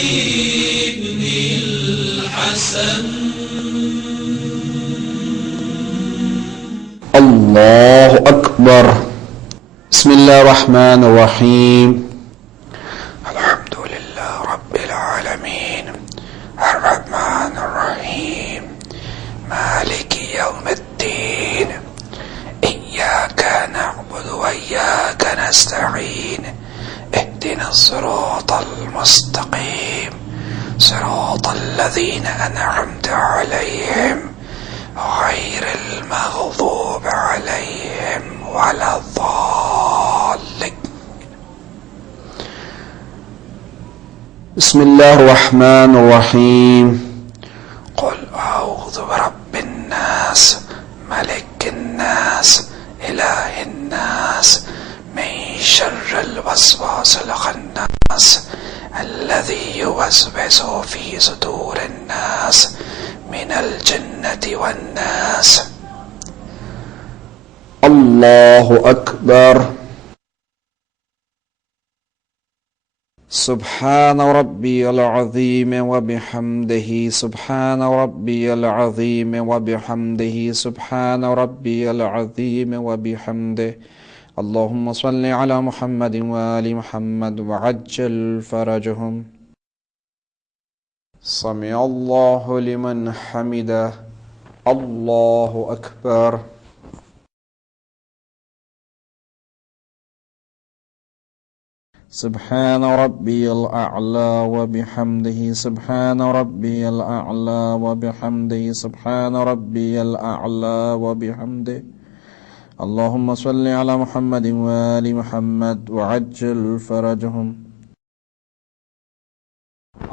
بن الحسن. الله أكبر. بسم الله الرحمن الرحيم. الحمد لله رب العالمين الرحمن الرحيم مالك يوم الدين إياك نعبد وإياك نستعين اهدنا الصراط المستقيم صراط الذين أنعمت عليهم غير المغضوب عليهم ولا الضالين. بسم الله الرحمن الرحيم. قل أعوذ برب الناس ملك الناس إله الناس من شر الوسواس الخناس الذي يوسوس في صدور الناس من الجنة والناس. الله أكبر. سبحان ربي العظيم وبحمده سبحان ربي العظيم وبحمده سبحان ربي العظيم وبحمده. اللهم صل على محمد وآل محمد وعجل فرجهم. سمع الله لمن حمده. الله أكبر. سبحان ربي الأعلى وبحمده سبحان ربي الأعلى وبحمده سبحان ربي الأعلى وبحمده. اللهم صل على محمد وآل محمد وعجل فرجهم.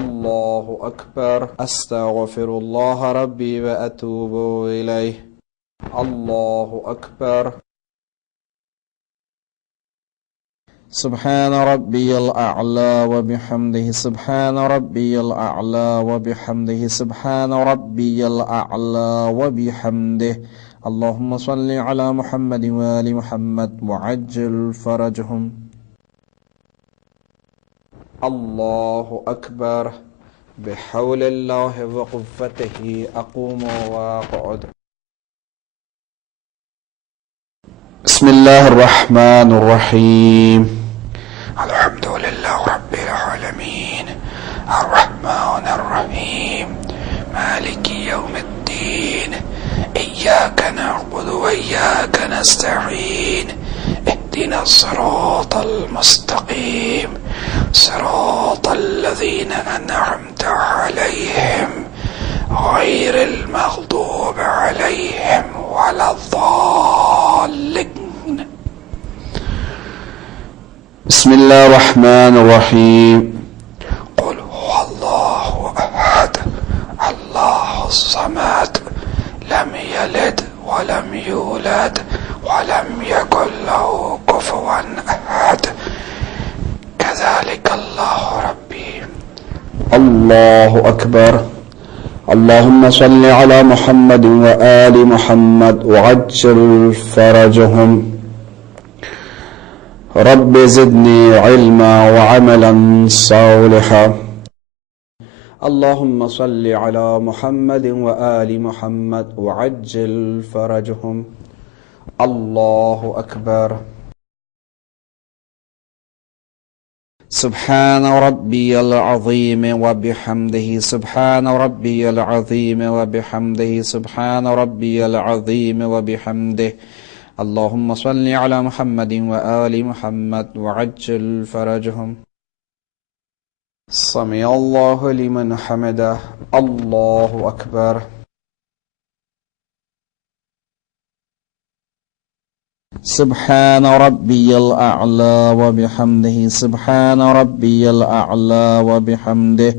الله أكبر. أستغفر الله ربي وأتوب إليه. الله أكبر. سبحان ربي الأعلى وبحمده سبحان ربي الأعلى وبحمده سبحان ربي الأعلى وبحمده. اللهم صل على محمد وآل محمد وعجل فرجهم. الله أكبر. بحول الله وقوته أقوم وأقعد. بسم الله الرحمن الرحيم. الحمد لله رب العالمين الرحمن الرحيم مالك يوم الدين إياك نعبد وإياك نستعين اهدنا الصراط المستقيم صراط الذين أنعمت عليهم غير المغضوب عليهم ولا الضالين. بسم الله الرحمن الرحيم. قل هو الله أحد الله الصمد لم يلد ولم يولد ولم يكن له كفوا أحد كذلك الله ربي. الله أكبر. اللهم صل على محمد وآل محمد وعجل فرجهم. رب زدني علما وعملا صالحا. اللهم صل على محمد وآل محمد وعجل فرجهم. الله أكبر. سبحان ربي العظيم وبحمده سبحان ربي العظيم وبحمده سبحان ربي العظيم وبحمده. اللهم صل على محمد وآل محمد وعجل فرجهم. سمع الله لمن حمده. الله أكبر. سبحان ربي الأعلى وبحمده سبحان ربي الأعلى وبحمده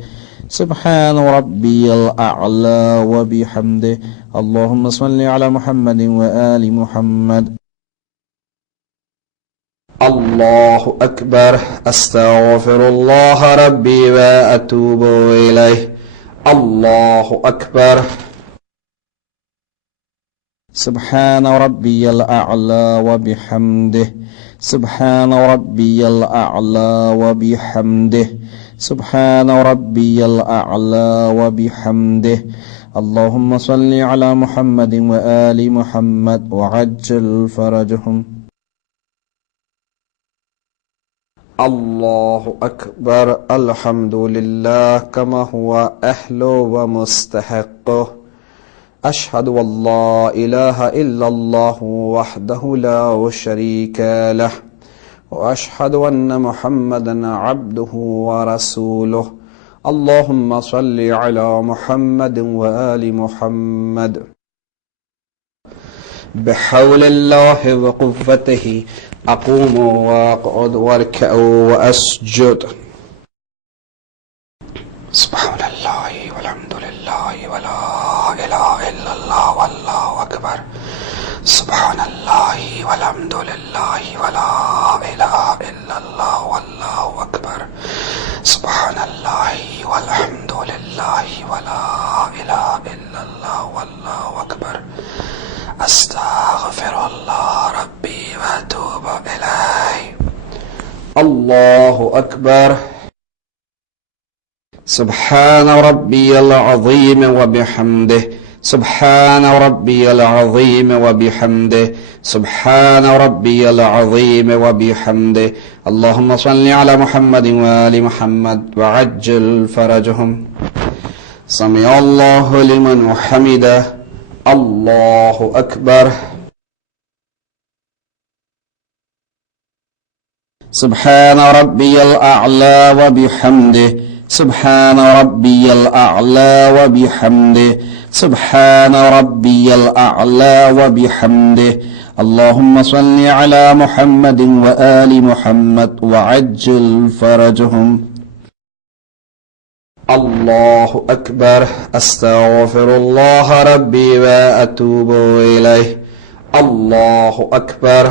سبحان ربي الأعلى وبحمده. اللهم صل على محمد وآل محمد. الله أكبر. أستغفر الله ربي وأتوب إليه. الله أكبر. سبحان ربي الأعلى وبحمده سبحان ربي الأعلى وبحمده سبحان ربي الأعلى وبحمده اللهم صل على محمد وآل محمد وعجل فرجهم. الله أكبر. الحمد لله كما هو أهل ومستحقه. أشهد أن لا إله إلا الله وحده لا شريك له وأشهد أن محمدا عبده ورسوله. اللهم صل على محمد وآل محمد. بحول الله وقوته أقوم وأقعد وأركع وأسجد. سبحان الله والحمد لله ولا إله إلا الله والله أكبر. سبحان الله والحمد لله ولا إله إلا الله والله أكبر. سبحان الله والحمد لله ولا إله إلا الله والله أكبر. أستغفر الله ربي وأتوب إليه. الله أكبر. سبحان ربي العظيم وبحمده. سبحان ربي العظيم وبحمده. سبحان ربي العظيم وبحمده. اللهم صل على محمد وآل محمد وعجل فرجهم. سمع الله لمن حمده. الله أكبر. سبحان ربي الأعلى وبحمده. سبحان ربي الأعلى وبحمده. سبحان ربي الأعلى وبحمده. اللهم صل على محمد وآل محمد وعجل فرجهم. الله أكبر. أستغفر الله ربي وأتوب إليه. الله أكبر.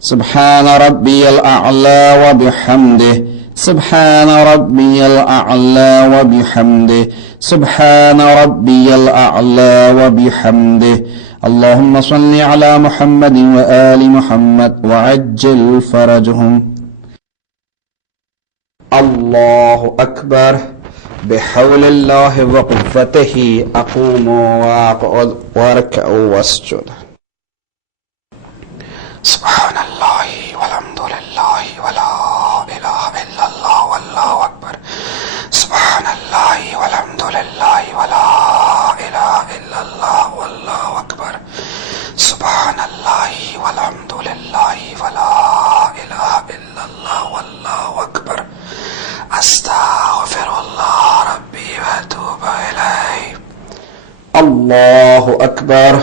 سبحان ربي الأعلى وبحمده. سبحان ربي الأعلى وبحمده. سبحان ربي الأعلى وبحمده. اللهم صل على محمد وآل محمد وعجل فرجهم. الله أكبر. بحول الله وقوته أقوم وأقعد وأركع وأسجد. سبحان الله والحمد لله ولا إله إلا الله والله أكبر. سبحان الله والحمد لله ولا إله إلا الله والله أكبر. سبحان الله والحمد لله ولا إله إلا الله والله أكبر. أستغفر الله ربي وأتوب إليه. الله أكبر.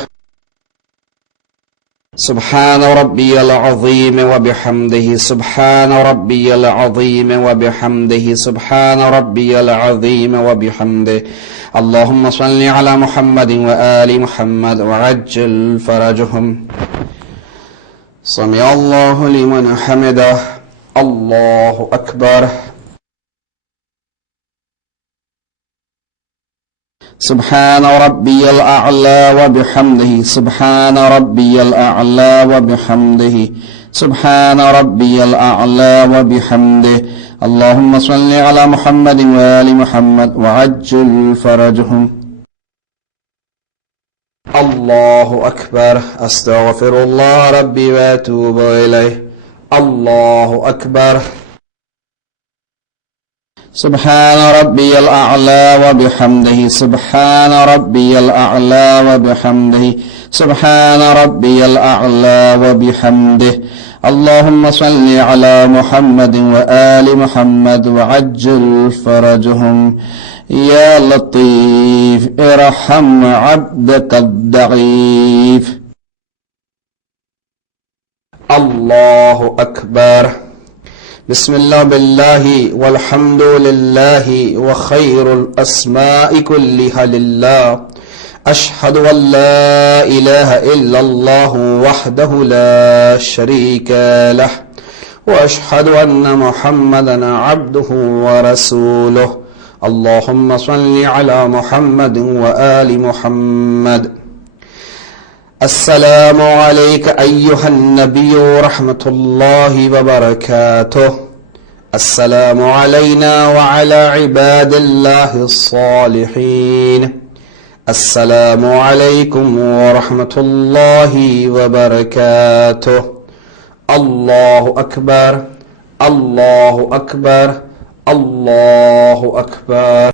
سبحان ربي العظيم وبحمده. سبحان ربي العظيم وبحمده. سبحان ربي العظيم وبحمده. اللهم صل على محمد وآل محمد وعجل فرجهم. سمع الله لمن حمده. الله أكبر. سبحان ربي الأعلى وبحمده. سبحان ربي الأعلى وبحمده. سبحان ربي الأعلى وبحمده. اللهم صل على محمد وآل محمد وعجل فرجهم. الله أكبر. أستغفر الله ربي وأتوب إليه. الله أكبر. سبحان ربي الأعلى وبحمده. سبحان ربي الأعلى وبحمده. سبحان ربي الأعلى وبحمده. اللهم صل على محمد وآل محمد وعجل فرجهم. يا لطيف ارحم عبدك الضعيف. الله أكبر. بسم الله بالله والحمد لله وخير الأسماء كلها لله. أشهد أن لا إله إلا الله وحده لا شريك له وأشهد أن محمدا عبده ورسوله. اللهم صل على محمد وآل محمد. السلام عليك أيها النبي ورحمة الله وبركاته. السلام علينا وعلى عباد الله الصالحين. السلام عليكم ورحمة الله وبركاته. الله أكبر، الله أكبر، الله أكبر.